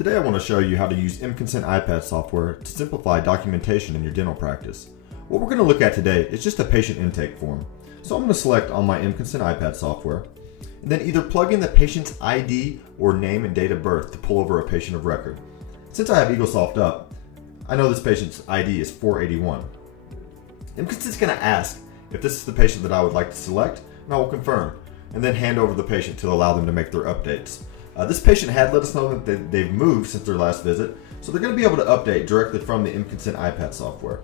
Today I want to show you how to use mConsent iPad software to simplify documentation in your dental practice. What we're going to look at today is just a patient intake form. So I'm going to select on my mConsent iPad software and then either plug in the patient's ID or name and date of birth to pull over a patient of record. Since I have Eaglesoft up, I know this patient's ID is 481. mConsent is going to ask if this is the patient that I would like to select, and I will confirm, and then hand over the patient to allow them to make their updates. This patient had let us know that they've moved since their last visit, so they're going to be able to update directly from the mConsent iPad software.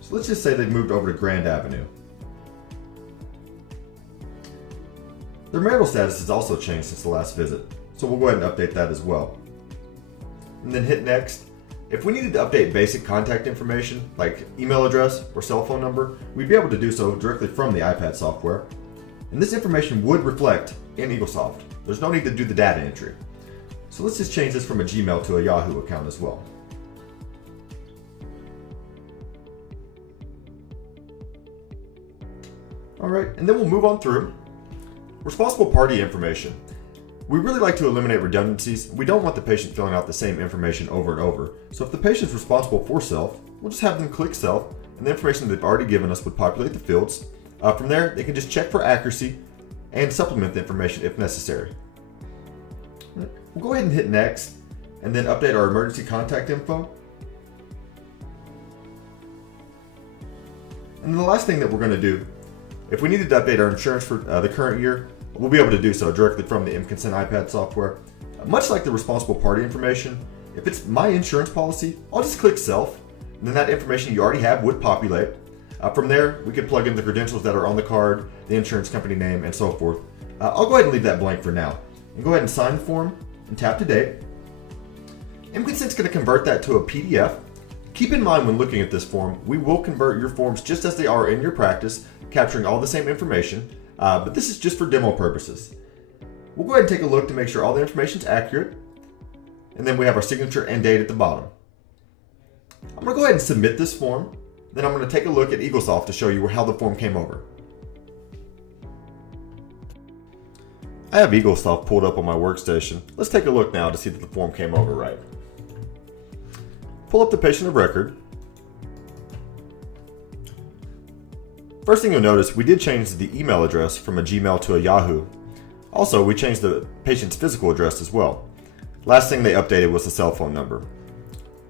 So let's just say they've moved over to Grand Avenue. Their marital status has also changed since the last visit, so we'll go ahead and update that as well. And then hit next. If we needed to update basic contact information like email address or cell phone number, we'd be able to do so directly from the iPad software. And this information would reflect in Eaglesoft. There's no need to do the data entry. So let's just change this from a Gmail to a Yahoo account as well. Alright, and then we'll move on through. Responsible party information. We really like to eliminate redundancies. We don't want the patient filling out the same information over and over. So if the patient's responsible for self, we'll just have them click self, and the information they've already given us would populate the fields. From there, they can just check for accuracy and supplement the information if necessary. We'll go ahead and hit next, and then update our emergency contact info. And then the last thing that we're going to do, if we needed to update our insurance for the current year, we'll be able to do so directly from the mConsent iPad software. Much like the responsible party information, if it's my insurance policy, I'll just click self, and then that information you already have would populate. From there, we can plug in the credentials that are on the card, the insurance company name, and so forth. I'll go ahead and leave that blank for now. And go ahead and sign the form and tap to date. mConsent's going to convert that to a PDF. Keep in mind when looking at this form, we will convert your forms just as they are in your practice, capturing all the same information, but this is just for demo purposes. We'll go ahead and take a look to make sure all the information is accurate, and then we have our signature and date at the bottom. I'm going to go ahead and submit this form. Then I'm going to take a look at Eaglesoft to show you how the form came over. I have Eaglesoft pulled up on my workstation. Let's take a look now to see that the form came over right. Pull up the patient of record. First thing you'll notice, we did change the email address from a Gmail to a Yahoo. Also, we changed the patient's physical address as well. Last thing they updated was the cell phone number.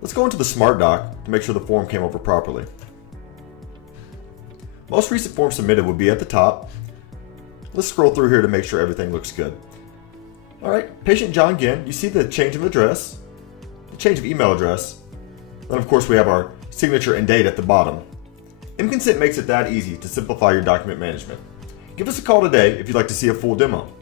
Let's go into the Smart Doc to make sure the form came over properly. Most recent form submitted will be at the top. Let's scroll through here to make sure everything looks good. Alright, patient John Ginn, you see the change of address, the change of email address, then of course we have our signature and date at the bottom. mConsent makes it that easy to simplify your document management. Give us a call today if you'd like to see a full demo.